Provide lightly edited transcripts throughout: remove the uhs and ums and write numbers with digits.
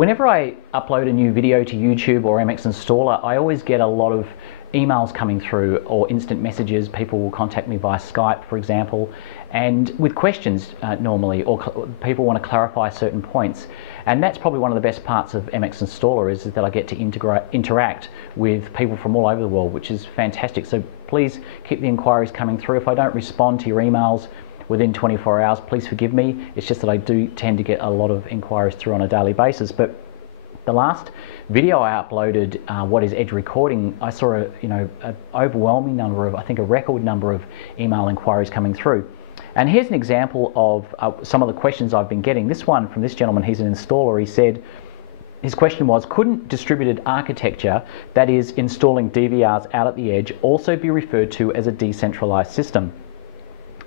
Whenever I upload a new video to YouTube or MX Installer, I always get a lot of emails coming through or instant messages. People will contact me via Skype, for example, and with questions normally, or people want to clarify certain points. And that's probably one of the best parts of MX Installer is that I get to interact with people from all over the world, which is fantastic. So please keep the inquiries coming through. If I don't respond to your emails within 24 hours, please forgive me. It's just that I do tend to get a lot of inquiries through on a daily basis. But the last video I uploaded, What is Edge Recording, I saw an overwhelming number of, I think a record number of email inquiries coming through. And here's an example of some of the questions I've been getting. This one from this gentleman, he's an installer. He said, his question was, couldn't distributed architecture, that is installing DVRs out at the edge, also be referred to as a decentralized system?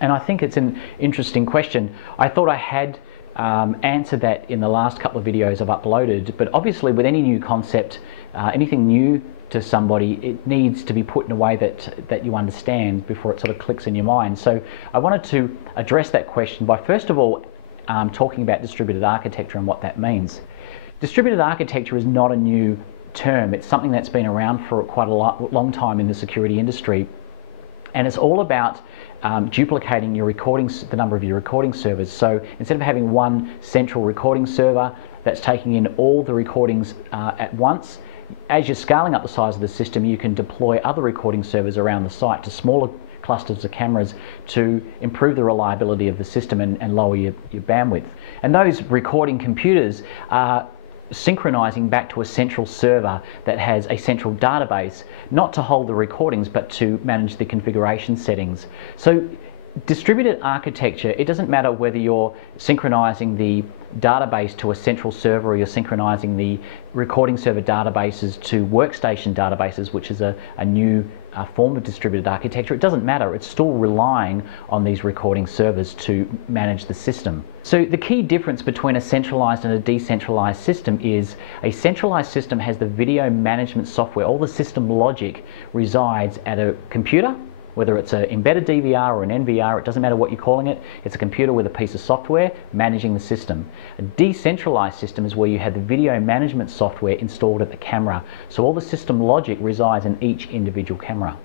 And I think it's an interesting question. I thought I had answered that in the last couple of videos I've uploaded, but obviously with any new concept, anything new to somebody, it needs to be put in a way that you understand before it sort of clicks in your mind. So I wanted to address that question by first of all talking about distributed architecture and what that means. Distributed architecture is not a new term. It's something that's been around for quite a long time in the security industry. And it's all about duplicating your the number of your recording servers. So instead of having one central recording server that's taking in all the recordings at once, as you're scaling up the size of the system, you can deploy other recording servers around the site to smaller clusters of cameras to improve the reliability of the system and lower your bandwidth. And those recording computers are synchronizing back to a central server that has a central database, not to hold the recordings but to manage the configuration settings. So distributed architecture, it doesn't matter whether you're synchronizing the database to a central server or you're synchronizing the recording server databases to workstation databases, which is a new form of distributed architecture. It doesn't matter, it's still relying on these recording servers to manage the system. So the key difference between a centralized and a decentralized system is a centralized system has the video management software. All the system logic resides at a computer, whether it's an embedded DVR or an NVR, it doesn't matter what you're calling it, it's a computer with a piece of software managing the system. A decentralized system is where you have the video management software installed at the camera, so all the system logic resides in each individual camera.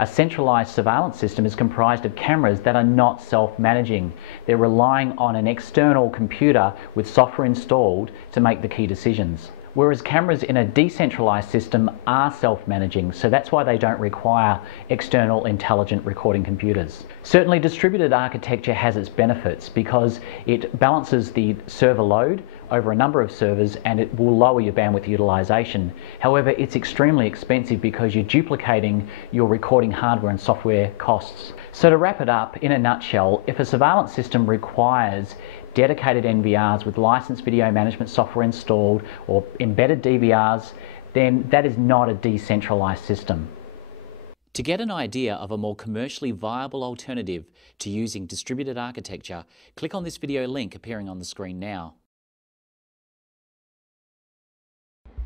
A centralized surveillance system is comprised of cameras that are not self-managing. They're relying on an external computer with software installed to make the key decisions. Whereas cameras in a decentralized system are self-managing, so that's why they don't require external intelligent recording computers. Certainly distributed architecture has its benefits because it balances the server load over a number of servers and it will lower your bandwidth utilization. However, it's extremely expensive because you're duplicating your recording hardware and software costs. So to wrap it up, in a nutshell, if a surveillance system requires dedicated NVRs with licensed video management software installed or embedded DVRs, then that is not a decentralized system. To get an idea of a more commercially viable alternative to using distributed architecture, click on this video link appearing on the screen now.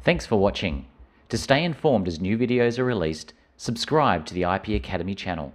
Thanks for watching. To stay informed as new videos are released, subscribe to the IP Academy channel.